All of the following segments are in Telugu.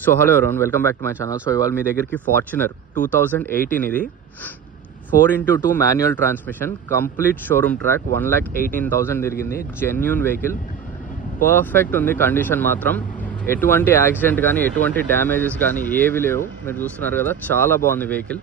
So hello everyone, welcome back to my channel. So ఇవాళ మీ దగ్గరికి ఫార్చునర్ 2018 ఇది 4x2 manual transmission, complete showroom track, 1,18,000 తిరిగింది. జెన్యూన్ వెహికల్, పర్ఫెక్ట్ ఉంది కండిషన్ మాత్రం. ఎటువంటి యాక్సిడెంట్ కానీ ఎటువంటి డ్యామేజెస్ కానీ ఏవి లేవు. మీరు చూస్తున్నారు కదా, చాలా బాగుంది వెహికల్.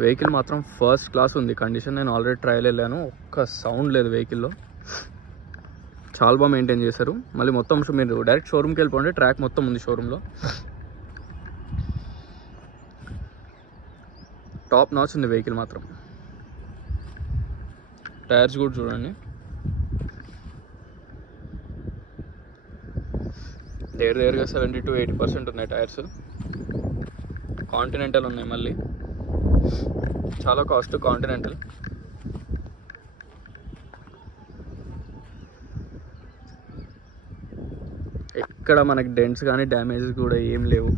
వెహికల్ మాత్రం ఫస్ట్ క్లాస్ ఉంది కండిషన్. నేను ఆల్రెడీ ట్రయల్ వెళ్ళాను, ఒక్క సౌండ్ లేదు వెహికల్లో. చాలా బాగా మెయింటైన్ చేశారు. మళ్ళీ మొత్తం మీరు డైరెక్ట్ షోరూమ్కి వెళ్ళిపోండి, ట్రాక్ మొత్తం ఉంది షోరూంలో. టాప్ నాచ్ ఉంది వెహికల్ మాత్రం. టైర్స్ కూడా చూడండి, దగ్గరగా 70 to 80% ఉన్నాయి టైర్స్. కాంటినెంటల్ ఉన్నాయి, మళ్ళీ చాలా కాస్ట్ కాంటినెంటల్. ఎక్కడ మనకి డెంట్స్ కానీ డ్యామేజెస్ కూడా ఏం లేవు.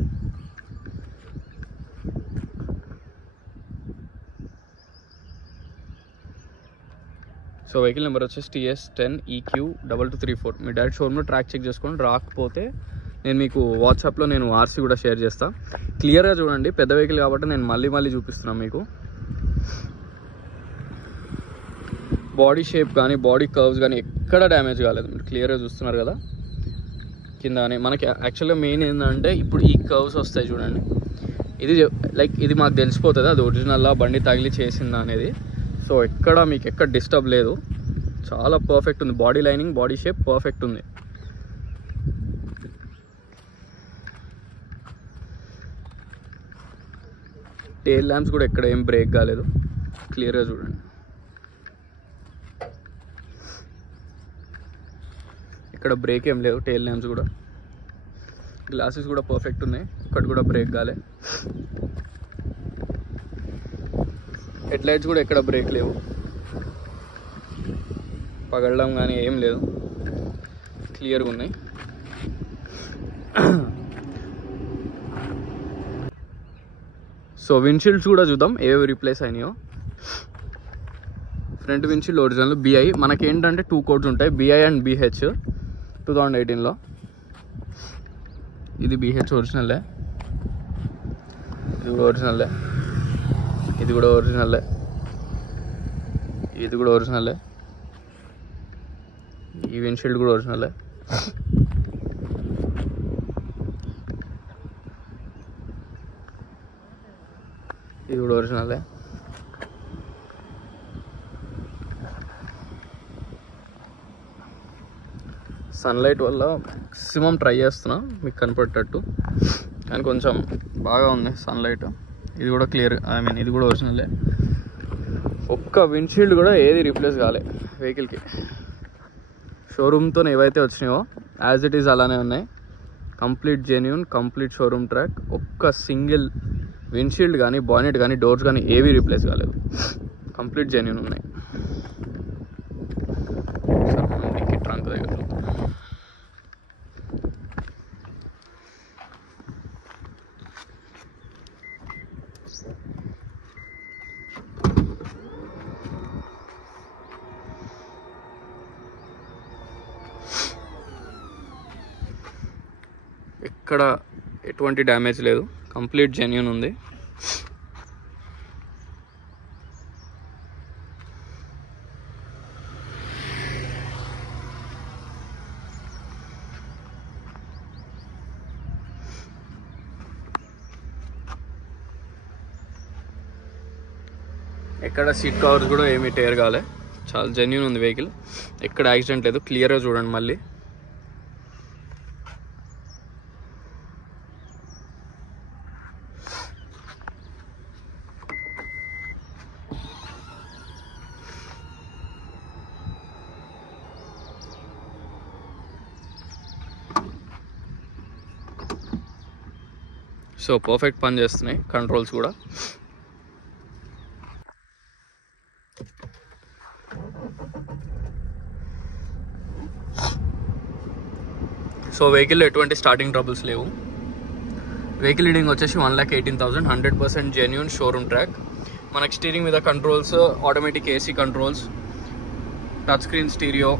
సో వెహికల్ నెంబర్ వచ్చేసి TS10EQ2234. మీ డైరెక్ట్ షోరూమ్లో ట్రాక్ చెక్ చేసుకోండి. రాకపోతే నేను మీకు వాట్సాప్లో నేను ఆర్సీ కూడా షేర్ చేస్తాను. క్లియర్గా చూడండి, పెద్ద వెహికల్ కాబట్టి నేను మళ్ళీ చూపిస్తున్నాను మీకు. బాడీ షేప్ కానీ బాడీ కర్వ్స్ కానీ ఎక్కడ డ్యామేజ్ కాలేదు. మీరు క్లియర్గా చూస్తున్నారు కదా కింద. మనకి యాక్చువల్గా మెయిన్ ఏంటంటే ఇప్పుడు ఈ కర్వ్స్ వస్తాయి చూడండి, ఇది మాకు తెలిసిపోతుంది అది ఒరిజినల్లా బండి తగిలి చేసిందా అనేది. సో మీకు ఎక్కడ డిస్టర్బ్ లేదు, చాలా పర్ఫెక్ట్ ఉంది. Body lining, body shape perfect ఉంది. టెయిల్ ల్యాంప్స్ కూడా ఎక్కడ ఏం బ్రేక్ కాలేదు, క్లియర్గా చూడండి. ఇక్కడ బ్రేక్ ఏం లేదు. టెయిల్ ల్యాంప్స్ కూడా, గ్లాసెస్ కూడా పర్ఫెక్ట్ ఉన్నాయి, ఇక్కడ కూడా బ్రేక్ కాలే. హెడ్ లైట్స్ కూడా ఎక్కడ బ్రేక్ లేవు, పగలడం కానీ ఏం లేదు, క్లియర్గా ఉన్నాయి. సో విండ్షీల్డ్స్ కూడా చూద్దాం ఏవి రీప్లేస్ అయినాయో. Front windshield original BI. మనకి ఏంటంటే 2 కోడ్స్ ఉంటాయి, BI అండ్ BH. 2018లో ఇది BH ఒరిజినల్లే, ఇది కూడా ఒరిజినల్లే, ఇది కూడా ఒరిజినల్లే, ఇది కూడా ఒరిజినల్లే, ఈ విండ్షీల్డ్ కూడా ఒరిజినల్లే. ఇది కూడా ఒరిజినలే. సన్లైట్ వల్ల మ్యాక్సిమం ట్రై చేస్తున్నా మీకు కనపడేటట్టు, కానీ కొంచెం బాగా ఉంది సన్లైట్. ఇది కూడా క్లియర్, ఇది కూడా ఒరిజినలే. ఒక్క విండ్షీల్డ్ కూడా ఏది రీప్లేస్ కాలే వెహికల్కి. షోరూమ్తో ఏవైతే వచ్చినాయో యాజ్ ఇట్ ఈజ్ అలానే ఉన్నాయి. Complete genuine, complete showroom track. ఒక్క సింగిల్ విండ్షీల్డ్ కానీ బానెట్ కానీ డోర్స్ కానీ ఏవి రీప్లేస్ కాలేదు, కంప్లీట్ జెన్యూన్ ఉన్నాయి. ట్రంక్ దగ్గర ఎక్కడ ఎటువంటి డ్యామేజ్ లేదు, కంప్లీట్ జెన్యూన్ ఉంది. ఎక్కడ సీట్ కవర్స్ కూడా ఏమీ టేర్ కాలే, చాలా జెన్యూన్ ఉంది వెహికల్. ఎక్కడ యాక్సిడెంట్ లేదు, క్లియర్గా చూడండి. మళ్ళీ సో పర్ఫెక్ట్ పని చేస్తున్నాయి కంట్రోల్స్ కూడా. సో వెహికల్లో ఎటువంటి స్టార్టింగ్ ట్రబుల్స్ లేవు. వెహికల్ రీడింగ్ వచ్చేసి 1,18,000, 100% జెన్యూన్ షోరూమ్ ట్రాక్. మనకి స్టీరింగ్ మీద controls, automatic AC controls, touch screen stereo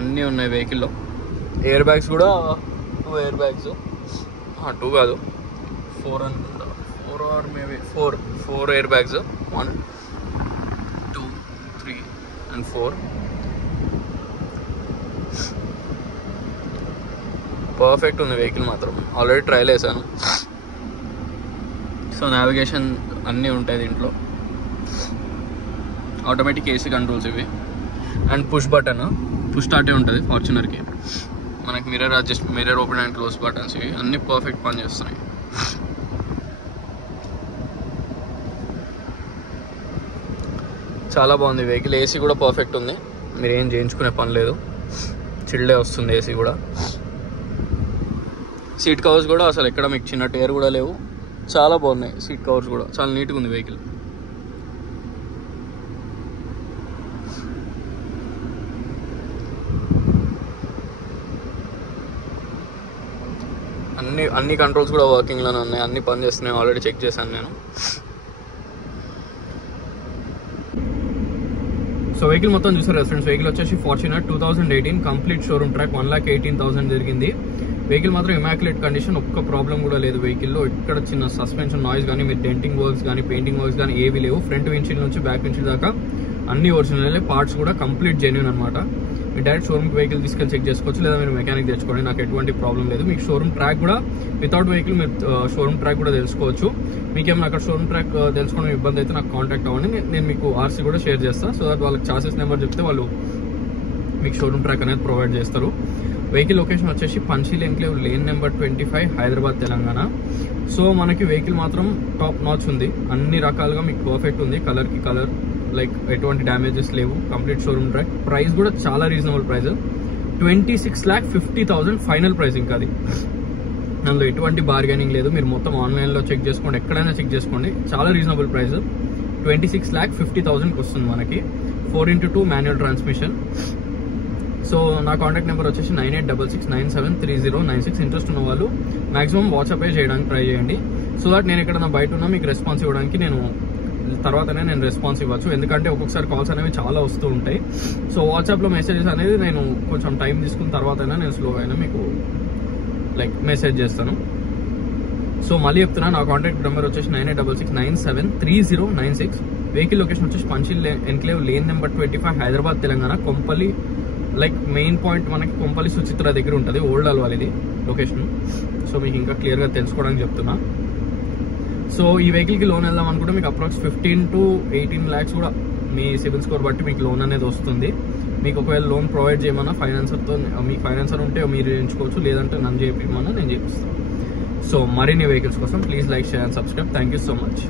అన్నీ ఉన్నాయి వెహికల్లో. ఎయిర్ బ్యాగ్స్ కూడా 2 ఎయిర్ బ్యాగ్స్, 2 కాదు 4 అనుకుంటా, 4 or maybe 4 air bags, 1 2 3 and 4. Perfect ఉంది వెహికల్ మాత్రం. ఆల్రెడీ ట్రయల్ వేసాను. సో నావిగేషన్ అన్నీ ఉంటాయి దీంట్లో. ఆటోమేటిక్ ఏసీ కంట్రోల్స్ ఇవి, అండ్ పుష్ స్టార్టే ఉంటుంది ఫార్చునర్కి. మనకి mirror open and close buttons ఇవి అన్నీ పర్ఫెక్ట్ పని చేస్తున్నాయి. చాలా బాగుంది వెహికల్. ఏసీ కూడా పర్ఫెక్ట్ ఉంది, మీరు ఏం చేయించుకునే పని లేదు, చిల్డే వస్తుంది ఏసీ కూడా. సీట్ కవర్స్ కూడా అసలు ఎక్కడ మీకు చిన్న టైర్ కూడా లేవు, చాలా బాగున్నాయి. సీట్ కవర్స్ కూడా చాలా నీట్గా ఉంది వెహికల్. అన్ని కంట్రోల్స్ కూడా వర్కింగ్లోనే ఉన్నాయి, అన్ని పని చేస్తున్నాయి. ఆల్రెడీ చెక్ చేశాను నేను. సో వెహికల్ మొత్తం చూసారు ఫ్రెండ్స్. వెహికల్ వచ్చేసి ఫార్చునర్ 2018 కంప్లీట్ షోరూమ్ ట్రాక్, 1,18,000 జరిగింది. వెహికల్ మాత్రం ఇమాక్యులేట్ కండిషన్, ఒక్క ప్రాబ్లం కూడా లేదు వెహికల్లో. ఇక్కడ చిన్న సస్పెన్షన్ నాయిస్ కానీ, మీరు డెంటింగ్ వర్క్స్ కానీ, పెయింటింగ్ వర్క్స్ కానీ ఏవి లేవు. ఫ్రంట్ విండ్షీల్డ్ నుంచి బ్యాక్ విండ్షీల్డ్ దాకా అన్ని ఒరిజినల్, పార్ట్స్ కూడా కంప్లీట్ జెన్యూన్ అనమాట. మీరు డైరెక్ట్ షోరూమ్కి వెహికల్ తీసుకెళ్ళి చెక్ చేసుకోవచ్చు, లేదా మీరు మెకానిక్ తెచ్చుకోండి, నాకు ఎటువంటి ప్రాబ్లం లేదు. మీకు షోరూమ్ ట్రాక్ కూడా వితౌట్ వెహికల్ మీరు షోరూమ్ ట్రాక్ కూడా తెలుసుకోవచ్చు. మీకేమైనా అక్కడ షోరూమ్ ట్రాక్ తెలుసుకోవడం ఇబ్బంది అయితే నాకు కాంటాక్ట్ అవ్వండి, నేను మీకు ఆర్సీ కూడా షేర్ చేస్తాను. సో దట్ వాళ్ళకి చాసెస్ నెంబర్ చెప్తే వాళ్ళు మీకు షోరూమ్ ట్రాక్ అనేది ప్రొవైడ్ చేస్తారు. వెహికల్ లొకేషన్ వచ్చేసి Panchsheel enclave lane number 25, Hyderabad, Telangana. So మనకి వెహికల్ మాత్రం టాప్ నాచ్ ఉంది, అన్ని రకాలుగా మీకు పర్ఫెక్ట్ ఉంది. కలర్కి కలర్, లైక్ ఎటువంటి డ్యామేజెస్ లేవు. Complete showroom track. ప్రైస్ కూడా చాలా రీజనబుల్ ప్రైస్, 26,50,000 ఫైనల్ ప్రైస్. ఇంకా అది అందులో ఎటువంటి బార్గెనింగ్ లేదు. మీరు మొత్తం ఆన్లైన్లో చెక్ చేసుకోండి, ఎక్కడైనా చెక్ చేసుకోండి, చాలా రీజనబుల్ ప్రైస్. 26,50,000కి వస్తుంది మనకి. 4x2 manual transmission. సో నా కాంటాక్ట్ నెంబర్ వచ్చేసి 9866973096. ఇంట్రెస్ట్ ఉన్న వాళ్ళు మాక్సిమం వాట్సాప్ చేయడానికి ట్రై చేయండి. సో దట్ నేను ఎక్కడన్నా బయట ఉన్నా మీకు రెస్పాన్స్ ఇవ్వడానికి తర్వాతనే నేను రెస్పాన్స్ ఇవ్వచ్చు. ఎందుకంటే ఒక్కొక్కసారి కాల్స్ అనేవి చాలా వస్తూ ఉంటాయి. సో వాట్సాప్లో మెసేజెస్ అనేది నేను కొంచెం టైం తీసుకున్న తర్వాతైనా నేను స్లోగా అయినా మీకు లైక్ మెసేజ్ చేస్తాను. సో మళ్ళీ చెప్తున్నా, నా కాంటాక్ట్ నెంబర్ వచ్చేసి 9866973096. వెహికల్ లొకేషన్ వచ్చేసి Panchsheel enclave lane number 25, Hyderabad, Telangana. Kompally, like main point మనకి కొంపల్లి సుచిత్ర దగ్గర ఉంటుంది, ఓల్డ్ అల్వాల్ ఇది లొకేషన్. సో మీకు ఇంకా క్లియర్గా తెలుసుకోవడానికి చెప్తున్నా. సో ఈ వెహికల్కి లోన్ వెళ్దాం అనుకుంటే మీకు అప్రాక్స్ 15 to 18 lakhs కూడా మీ సిబిల్ స్కోర్ బట్టి మీకు లోన్ అనేది వస్తుంది. మీకు ఒకవేళ లోన్ ప్రొవైడ్ చేయమన్నా ఫైనాన్సర్తో, మీ ఫైనాన్సర్ ఉంటే మీరు చేయించుకోవచ్చు, లేదంటే నన్ను చేయించమన్నా నేను చేపిస్తాను. సో మరిన్ని వెహికల్స్ కోసం please like, share and subscribe. Thank you so much.